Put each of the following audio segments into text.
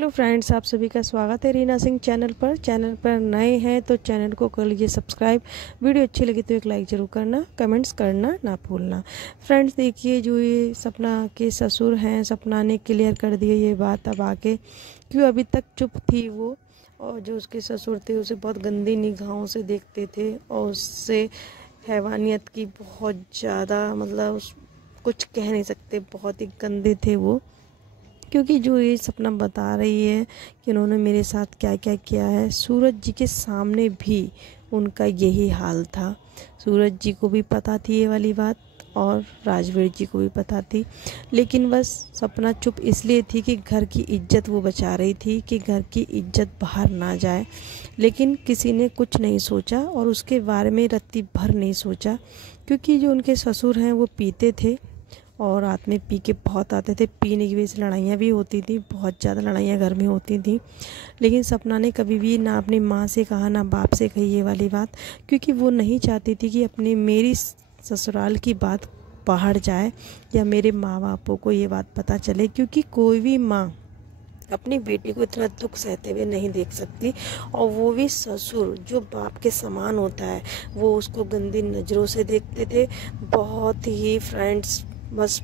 Hello friends, आप सभी का स्वागत है रीना सिंह चैनल पर नए हैं तो चैनल को कर लीजिए सब्सक्राइब। वीडियो अच्छी लगी तो एक लाइक ज़रूर करना, कमेंट्स करना ना भूलना। फ्रेंड्स देखिए, जो ये सपना के ससुर हैं, सपना ने क्लियर कर दिया ये बात अब आके, क्यों अभी तक चुप थी वो। और जो उसके ससुर थे उसे बहुत गंदी निगाहों से देखते थे और उससे हैवानियत की बहुत ज़्यादा, मतलब कुछ कह नहीं सकते, बहुत ही गंदे थे वो। क्योंकि जो ये सपना बता रही है कि उन्होंने मेरे साथ क्या क्या किया है, सूरज जी के सामने भी उनका यही हाल था। सूरज जी को भी पता थी ये वाली बात और राजवीर जी को भी पता थी, लेकिन बस सपना चुप इसलिए थी कि घर की इज्जत वो बचा रही थी, कि घर की इज्जत बाहर ना जाए। लेकिन किसी ने कुछ नहीं सोचा और उसके बारे में रत्ती भर नहीं सोचा, क्योंकि जो उनके ससुर हैं वो पीते थे और रात में पी के बहुत आते थे। पीने की वजह से लड़ाइयाँ भी होती थी, बहुत ज़्यादा लड़ाइयाँ घर में होती थी। लेकिन सपना ने कभी भी ना अपनी माँ से कहा ना बाप से कही ये वाली बात, क्योंकि वो नहीं चाहती थी कि अपनी मेरी ससुराल की बात बाहर जाए या मेरे माँ बापों को ये बात पता चले। क्योंकि कोई भी माँ अपनी बेटी को इतना दुख सहते हुए नहीं देख सकती, और वो भी ससुर जो बाप के समान होता है, वो उसको गंदी नज़रों से देखते थे। बहुत ही फ्रेंड्स, बस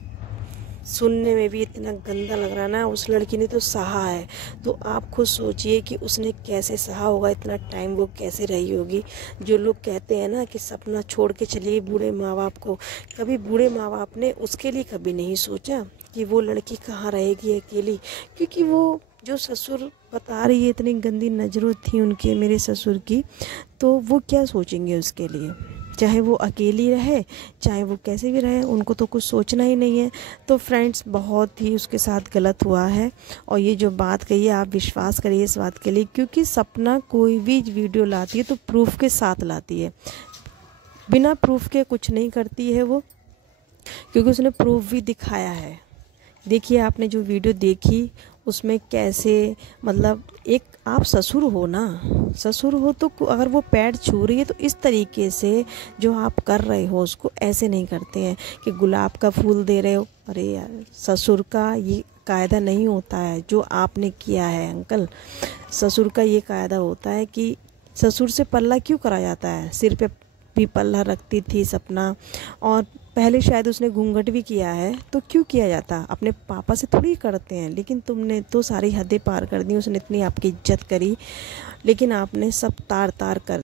सुनने में भी इतना गंदा लग रहा ना। उस लड़की ने तो सहा है, तो आप खुद सोचिए कि उसने कैसे सहा होगा, इतना टाइम वो कैसे रही होगी। जो लोग कहते हैं ना कि सपना छोड़ के चलिए बूढ़े माँ बाप को, कभी बूढ़े माँ बाप ने उसके लिए कभी नहीं सोचा कि वो लड़की कहाँ रहेगी अकेली। क्योंकि वो जो ससुर बता रही है, इतनी गंदी नज़रों थी उनके मेरे ससुर की, तो वो क्या सोचेंगे उसके लिए। चाहे वो अकेली रहे, चाहे वो कैसे भी रहे, उनको तो कुछ सोचना ही नहीं है। तो फ्रेंड्स, बहुत ही उसके साथ गलत हुआ है। और ये जो बात कही है, आप विश्वास करिए इस बात के लिए, क्योंकि सपना कोई भी वीडियो लाती है तो प्रूफ के साथ लाती है, बिना प्रूफ के कुछ नहीं करती है वो, क्योंकि उसने प्रूफ भी दिखाया है। देखिए, आपने जो वीडियो देखी उसमें कैसे, मतलब एक आप ससुर हो ना, ससुर हो तो अगर वो पैर छू रही है तो इस तरीके से जो आप कर रहे हो उसको ऐसे नहीं करते हैं कि गुलाब का फूल दे रहे हो। अरे यार, ससुर का ये कायदा नहीं होता है जो आपने किया है अंकल। ससुर का ये कायदा होता है कि ससुर से पल्ला क्यों करा जाता है। सिर पे भी पल्ला रखती थी सपना, और पहले शायद उसने घूंघट भी किया है, तो क्यों किया जाता, अपने पापा से थोड़ी करते हैं। लेकिन तुमने तो सारी हदें पार कर दी। उसने इतनी आपकी इज्जत करी, लेकिन आपने सब तार तार कर